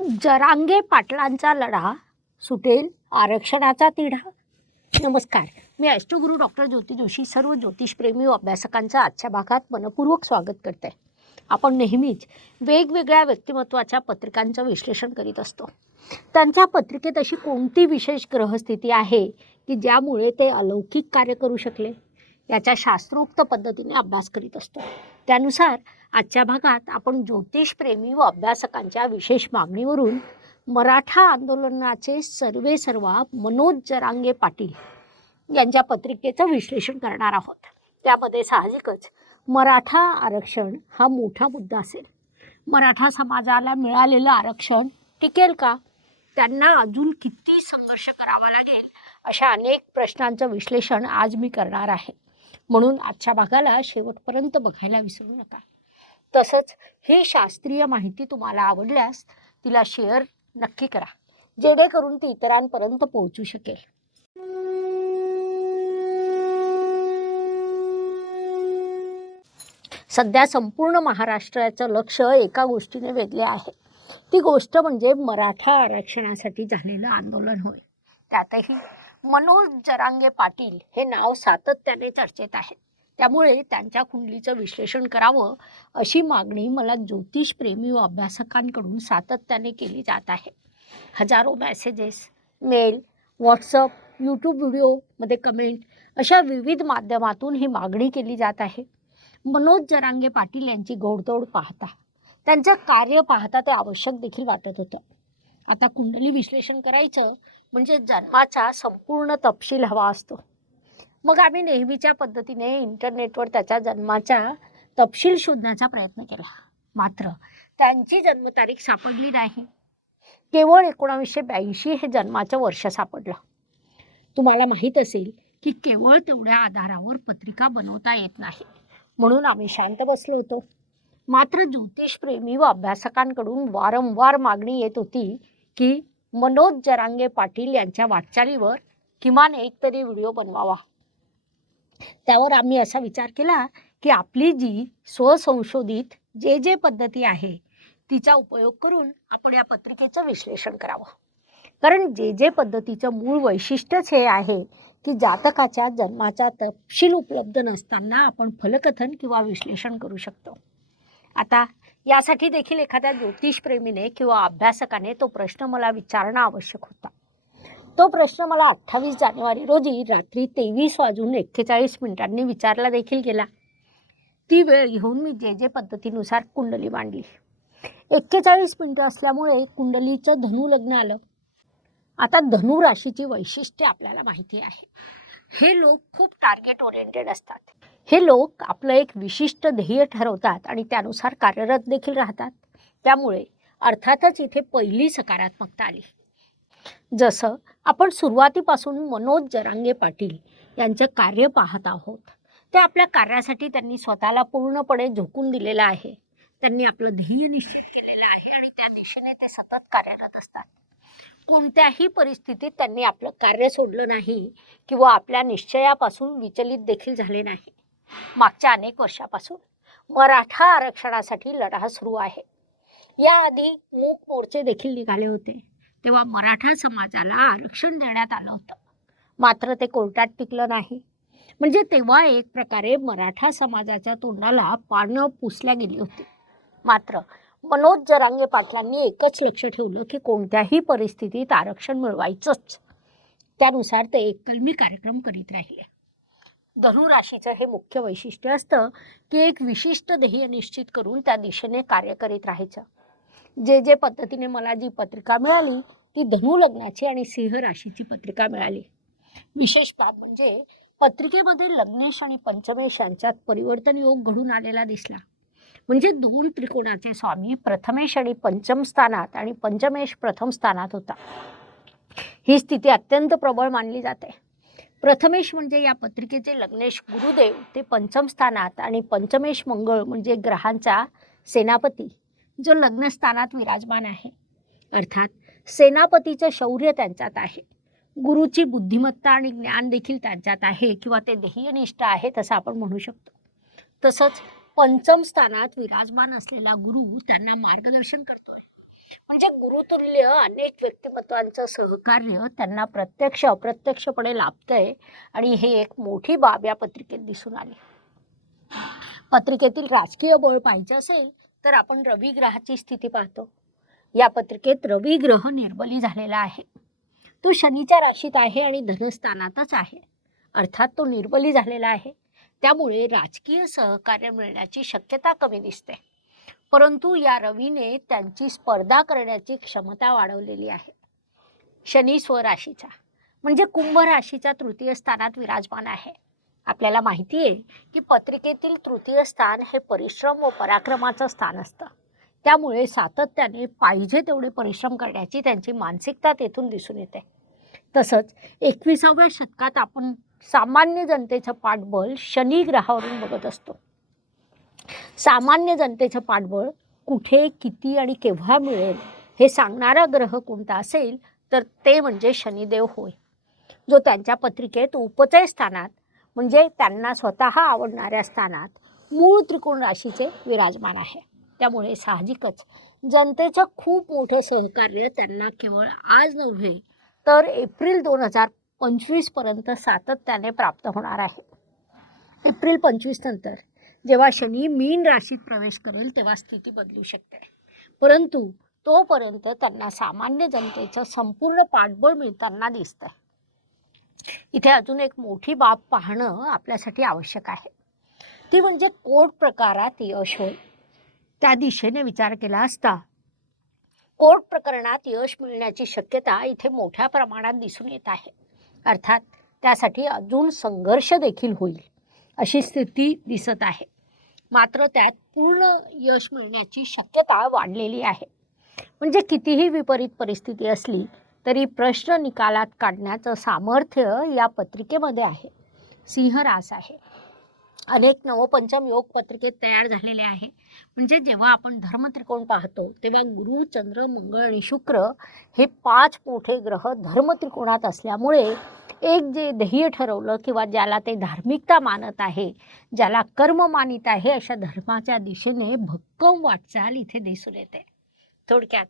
जरांगे पाटलांचा लढा सुटेल आरक्षणाचा तिढा. नमस्कार. मी अष्टगुरू डॉक्टर ज्योती जोशी सर्व ज्योतिषप्रेमी व अभ्यासकांचं आजच्या भागात मनपूर्वक स्वागत करते. आपण नेहमीच वेगवेगळ्या व्यक्तिमत्वाच्या पत्रिकांचं विश्लेषण करीत असतो. त्यांच्या पत्रिकेत अशी कोणती विशेष ग्रहस्थिती आहे की ज्यामुळे ते अलौकिक कार्य करू शकले? याच्या शास्त्रोक्त पद्धतीने अभ्यास करीत असतो. त्यानुसार आजच्या भागात आपण ज्योतिषप्रेमी व अभ्यासकांच्या विशेष मागणीवरून मराठा आंदोलनाचे सर्वे सर्वा मनोज जरांगे पाटील यांच्या पत्रिकेचं विश्लेषण करणार आहोत. त्यामध्ये साहजिकच मराठा आरक्षण हा मोठा मुद्दा असेल. मराठा समाजाला मिळालेलं आरक्षण टिकेल का? त्यांना अजून किती संघर्ष करावा लागेल? अशा अनेक प्रश्नांचं विश्लेषण आज मी करणार आहे. म्हणून आजच्या भागाला शेवटपर्यंत बघायला विसरू नका. तसंच ही शास्त्रीय माहिती तुम्हाला आवडल्यास तिला शेअर नक्की करा जेणेकरून ती इतरांपर्यंत पोहोचू शकेल. सध्या संपूर्ण महाराष्ट्राचं लक्ष एका गोष्टीने वेधले आहे. ती गोष्ट म्हणजे मराठा आरक्षणासाठी झालेलं आंदोलन होय. त्यातही मनोज जरांगे पाटील हे नाव सातत्याने चर्चेत आहे. त्यामुळे त्यांच्या कुंडलीचं विश्लेषण करावं अशी मागणी मला ज्योतिषप्रेमी व अभ्यासकांकडून सातत्याने केली जात आहे. हजारो मेसेजेस मेल व्हॉट्सअप यूट्यूब व्हिडिओमध्ये कमेंट अशा विविध माध्यमातून ही मागणी केली जात आहे. मनोज जरांगे पाटील यांची गोडतोड पाहता त्यांचं कार्य पाहता ते आवश्यक देखील वाटत होतं. आता कुंडली विश्लेषण करायचं म्हणजे जन्माचा संपूर्ण तपशील हवा असतो. मग आम्ही नेहमीच्या पद्धतीने इंटरनेटवर त्याच्या जन्माचा तपशील शोधण्याचा प्रयत्न केला. मात्र त्यांची जन्मतारीख सापडली नाही. केवळ एकोणावीसशे ब्याऐंशी हे जन्माचं वर्ष सापडलं. तुम्हाला माहीत असेल की केवळ तेवढ्या आधारावर पत्रिका बनवता येत नाही. म्हणून आम्ही शांत बसलो होतो. मात्र ज्योतिषप्रेमी व अभ्यासकांकडून वारंवार मागणी येत होती की मनोज जरांगे पाटील यांच्या वाटचालीवर किमान एक तरी व्हिडिओ बनवावा. त्यावर आम्ही असा विचार केला की आपली जी स्वसंशोधित जे जे पद्धती आहे तिचा उपयोग करून आपण या पत्रिकेचं विश्लेषण करावं. कारण जे जे पद्धतीचं मूळ वैशिष्ट्यच हे आहे की जातकाच्या जन्माचा तपशील उपलब्ध नसताना आपण फलकथन किंवा विश्लेषण करू शकतो. आता यासाठी देखील एखाद्या ज्योतिषप्रेमीने किंवा अभ्यासकाने तो प्रश्न मला विचारणं आवश्यक होता. तो प्रश्न मला अठ्ठावीस जानेवारी रोजी रात्री तेवीस वाजून एक्केचाळीस मिनिटांनी विचारला देखील गेला. ती वेळ घेऊन मी जे जे पद्धतीनुसार कुंडली मांडली. एक्केचाळीस मिनटं असल्यामुळे कुंडलीचं धनु लग्न आलं. आता धनु राशीची वैशिष्ट्ये आपल्याला माहिती आहे. हे लोक खूप टार्गेट ओरिएंटेड असतात. हे लोक आपलं एक विशिष्ट ध्येय ठरवतात आणि त्यानुसार कार्यरत देखील राहतात. त्यामुळे अर्थातच इथे पहिली सकारात्मकता आली. जसं आपण सुरुवातीपासून मनोज जरांगे पाटील यांचं कार्य पाहत आहोत. ते आपल्या कार्यासाठी त्यांनी स्वतःला पूर्णपणे झोकून दिलेलं आहे. त्यांनी आपलं ध्येय निश्चित केलेलं आहे आणि त्या दिशेने ते सतत कार्यरत असतात. कोणत्याही परिस्थितीत त्यांनी आपलं कार्य सोडलं नाही किंवा आपल्या निश्चयापासून विचलित देखील झाले नाही. मागच्या अनेक वर्षापासून मराठा आरक्षणासाठी लढा सुरू आहे. याआधी मूक मोर्चे देखील निघाले होते. तेव्हा मराठा समाजाला आरक्षण देण्यात आलं होतं. मात्र ते कोर्टात टिकलं नाही. म्हणजे तेव्हा एक प्रकारे मराठा समाजाच्या तोंडाला पानं पुसल्या गेली होती. मात्र मनोज जरांगे पाटलांनी एकच लक्ष ठेवलं की कोणत्याही परिस्थितीत आरक्षण मिळवायचंच. त्यानुसार ते एक कलमी कार्यक्रम करीत राहिले. धनुराशीचं हे मुख्य वैशिष्ट्य असतं की एक विशिष्ट ध्येय निश्चित करून त्या दिशेने कार्य करीत राहायचं. जे जे पद्धतीने मला जी पत्रिका मिळाली ती धनु लग्नाची आणि सिंह राशीची पत्रिका मिळाली. विशेष बाब म्हणजे पत्रिकेमध्ये लग्नेश आणि पंचमेश यांच्यात परिवर्तन योग घडून आलेला दिसला. म्हणजे दोन त्रिकोणाचे स्वामी प्रथमेश आणि पंचम स्थानात आणि पंचमेश प्रथम स्थानात होता. ही स्थिती अत्यंत प्रबळ मानली जाते. प्रथमेश म्हणजे या पत्रिकेचे लग्नेश गुरुदेव ते पंचम स्थानात आणि पंचमेश मंगळ म्हणजे ग्रहांचा सेनापती जो लग्नस्थानात विराजमान आहे. अर्थात सेनापतीचं शौर्य त्यांच्यात आहे. गुरुची बुद्धिमत्ता आणि ज्ञान देखील त्यांच्यात आहे किंवा ते ध्येयनिष्ठ आहेत असं आपण म्हणू शकतो. तसंच पंचम स्थानात विराजमान असलेला गुरु त्यांना मार्गदर्शन करतो म्हणजे गुरुतुल्य अनेक व्यक्तिमत्वांचं सहकार्य त्यांना प्रत्यक्ष अप्रत्यक्षपणे लाभतंय. आणि हे एक मोठी बाब या पत्रिकेत दिसून आली. पत्रिकेतील राजकीय बळ पाहिजे असेल तर आपण रवी ग्रहाची स्थिती पाहतो. या पत्रिकेत रवी ग्रह निर्बली झालेला आहे. तो शनीच्या राशीत आहे आणि धनस्थानातच आहे. अर्थात तो निर्बली झालेला आहे. त्यामुळे राजकीय सहकार्य मिळण्याची शक्यता कमी दिसते. परंतु या रवीने त्यांची स्पर्धा करण्याची क्षमता वाढवलेली आहे. शनी स्वराशीचा म्हणजे कुंभ राशीच्या तृतीय स्थानात विराजमान आहे. आपल्याला माहिती आहे की पत्रिकेतील तृतीय स्थान हे परिश्रम व पराक्रमाचं स्थान असतं. त्यामुळे सातत्याने पाहिजे तेवढे परिश्रम करण्याची त्यांची मानसिकता तेथून दिसून येते. तसंच एकविसाव्या शतकात आपण सामान्य जनतेचं पाठबळ शनी ग्रहावरून बघत असतो. सामान्य जनतेचं पाठबळ कुठे किती आणि केव्हा मिळेल हे सांगणारा ग्रह कोणता असेल तर ते म्हणजे शनिदेव होय. जो त्यांच्या पत्रिकेत उपचय स्थानात म्हणजे त्यांना स्वतः आवडणाऱ्या स्थानात मूळ त्रिकोण राशीचे विराजमान आहे. त्यामुळे साहजिकच जनतेचं खूप मोठं सहकार्य त्यांना केवळ आज नव्हे तर एप्रिल दोन हजार पंचवीसपर्यंत सातत्याने प्राप्त होणार आहे. एप्रिल पंचवीस नंतर जेव्हा शनी मीन राशीत प्रवेश करेल तेव्हा स्थिती बदलू शकते. परंतु तोपर्यंत त्यांना सामान्य जनतेचं संपूर्ण पाठबळ मिळताना दिसतं इथे अजून एक मोठी बाब पाहणं आपल्यासाठी आवश्यक आहे. ती म्हणजे कोर्ट प्रकारात यश होय. त्या दिशेने विचार केला असता कोर्ट प्रकरणात यश मिळण्याची शक्यता इथे मोठ्या प्रमाणात दिसून येत आहे. अर्थात त्यासाठी अजून संघर्ष देखील होईल. अशी स्थिती दिसत आहे. मात्र त्यात पूर्ण यश मिळण्याची शक्यता वाढलेली आहे. म्हणजे कितीही विपरीत परिस्थिती असली तरी प्रश्न निकालात काढण्याचं सामर्थ्य या पत्रिकेमध्ये आहे. सिंहरास आहे. अनेक नवपंचम योग पत्रिकेत तयार झालेले आहे. म्हणजे जेव्हा आपण धर्मत्रिकोण पाहतो तेव्हा गुरु चंद्र मंगळ आणि शुक्र हे पाच मोठे ग्रह धर्मत्रिकोणात असल्यामुळे एक जे ध्येय ठरवलं किंवा ज्याला ते धार्मिकता मानत आहे ज्याला कर्म मानित आहे अशा धर्माच्या दिशेने भक्कम वाटचाल इथे दिसून येते. थोडक्यात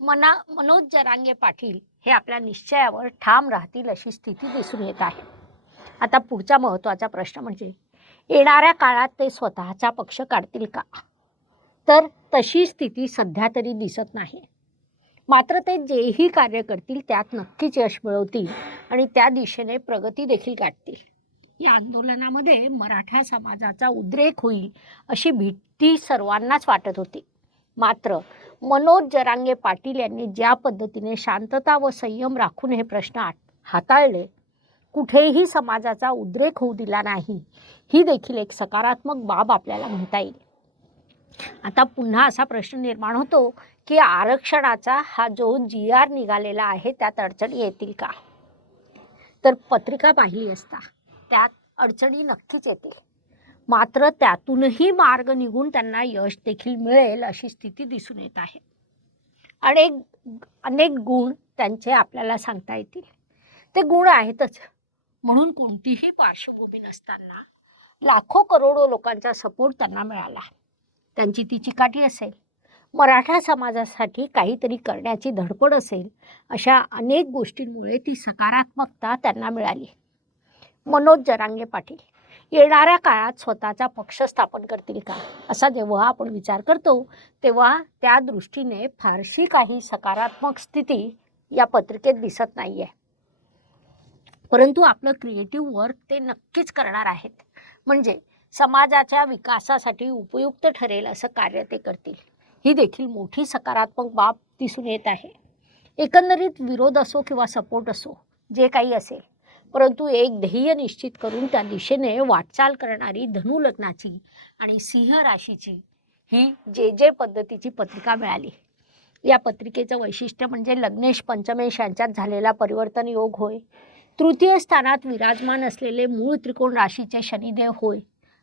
मना मनोज जरांगे पाटील हे आपल्या निश्चयावर ठाम राहतील अशी स्थिती दिसून येत आहे. आता पुढचा महत्त्वाचा प्रश्न म्हणजे येणाऱ्या काळात ते स्वतःचा पक्ष काढतील का? तर तशी स्थिती सध्या तरी दिसत नाही मात्र ते जेही कार्य करतील त्यात नक्कीच यश मिळवतील आणि त्या दिशेने प्रगती देखील गाठतील. या आंदोलनामध्ये मराठा समाजाचा उद्रेक होईल अशी भीती सर्वांनाच वाटत होती. मात्र मनोज जरांगे पाटील यांनी ज्या पद्धतीने शांतता व संयम राखून हे प्रश्न हाताळले कुठेही समाजाचा उद्रेक होऊ दिला नाही ही देखील एक सकारात्मक बाब आपल्याला म्हणता येईल. आता पुन्हा असा प्रश्न निर्माण होतो की आरक्षणाचा हा जो जी आर निघालेला आहे त्यात अडचणी येतील का? तर पत्रिका पाहिली असता त्यात अडचणी नक्कीच येतील. मात्र त्यातूनही मार्ग निघून त्यांना यश देखील मिळेल अशी स्थिती दिसून येत आहे. अनेक अनेक गुण त्यांचे आपल्याला सांगता येतील. ते गुण आहेतच. म्हणून कोणतीही पार्श्वभूमी नसताना लाखो करोडो लोकांचा सपोर्ट त्यांना मिळाला. त्यांची ती चिकाटी असेल. मराठा समाजासाठी काहीतरी करण्याची धडपड असेल अशा अनेक गोष्टींमुळे ती सकारात्मकता त्यांना मिळाली. मनोज जरांगे पाटील येणाऱ्या काळात स्वतःचा पक्ष स्थापन करतील का? असा जेव्हा आपण विचार करतो तेव्हा त्या दृष्टीने फारशी काही सकारात्मक स्थिती या पत्रिकेत दिसत नाही आहे परंतु आपलं क्रिएटिव्ह वर्क ते नक्कीच करणार आहेत. म्हणजे समाजाच्या विकासासाठी उपयुक्त ठरेल असं कार्य ते करतील. ही देखील मोठी सकारात्मक बाब दिसून येत आहे. एकंदरीत विरोध असो किंवा सपोर्ट असो जे काही असेल परंतु एक ध्येय निश्चित करून त्या दिशेने वाटचाल करणारी धनु लग्नाची आणि सिंह राशीची ही जे जे पद्धतीची पत्रिका मिळाली. या पत्रिकेचं वैशिष्ट्य म्हणजे लग्नेश पंचमेश यांच्यात झालेला परिवर्तन योग होय. तृतीय स्थानात विराजमान असलेले मूळ त्रिकोण राशीचे शनिदेव होय.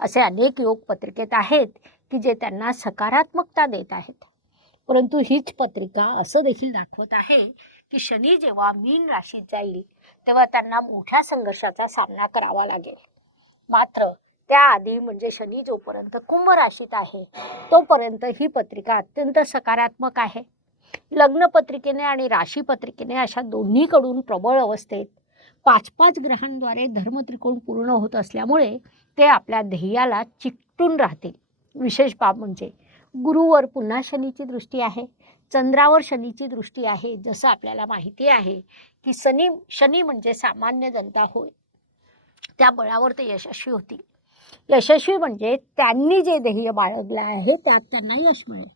असे अनेक योग पत्रिकेत आहेत की जे त्यांना सकारात्मकता देत आहेत. परंतु हीच पत्रिका असं देखील दाखवत आहे की शनी जेव्हा मीन राशीत जाईल तेव्हा त्यांना मोठ्या संघर्षाचा सामना करावा लागेल. मात्र त्याआधी म्हणजे शनी जोपर्यंत कुंभ राशीत आहे तोपर्यंत ही पत्रिका अत्यंत सकारात्मक आहे. लग्नपत्रिकेने आणि राशीपत्रिकेने अशा दोन्हीकडून प्रबळ अवस्थेत पाच पाच ग्रहांद्वारे धर्मत्रिकोण पूर्ण होत असल्यामुळे ते आपल्या ध्येयाला चिकटून राहतील विशेष बाब म्हणजे गुरुवर पुन्हा शनीची दृष्टी आहे चंद्रावर शनीची दृष्टी आहे जसं आपल्याला माहिती आहे की शनी शनी म्हणजे सामान्य जनता होय. त्या बळावर ते यशस्वी होतील. यशस्वी म्हणजे त्यांनी जे ध्येय बाळगलं आहे त्यात त्यांना यश मिळेल.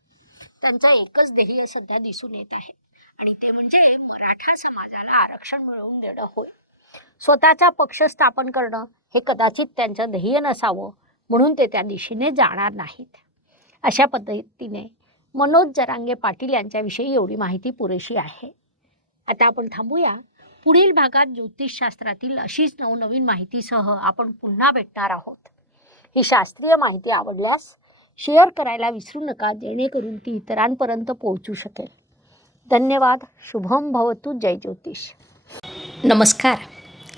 त्यांचं एकच ध्येय सध्या दिसून येत आहे. आणि ते म्हणजे मराठा समाजाला आरक्षण मिळवून देणं होय. स्वतःचा पक्ष स्थापन करणं हे कदाचित त्यांचं ध्येय नसावं म्हणून ते त्या दिशेने जाणार नाहीत. अशा पद्धतीने मनोज जरांगे पाटील यांच्याविषयी एवढी माहिती पुरेशी आहे. आता आपण थांबूया. पुढील भागात ज्योतिषशास्त्रातील अशीच नवनवीन माहितीसह आपण पुन्हा भेटणार आहोत. ही शास्त्रीय माहिती आवडल्यास शेअर करायला विसरू नका जेणेकरून ती इतरांपर्यंत पोहोचू शकेल. धन्यवाद. शुभम भवतू. जय ज्योतिष. नमस्कार.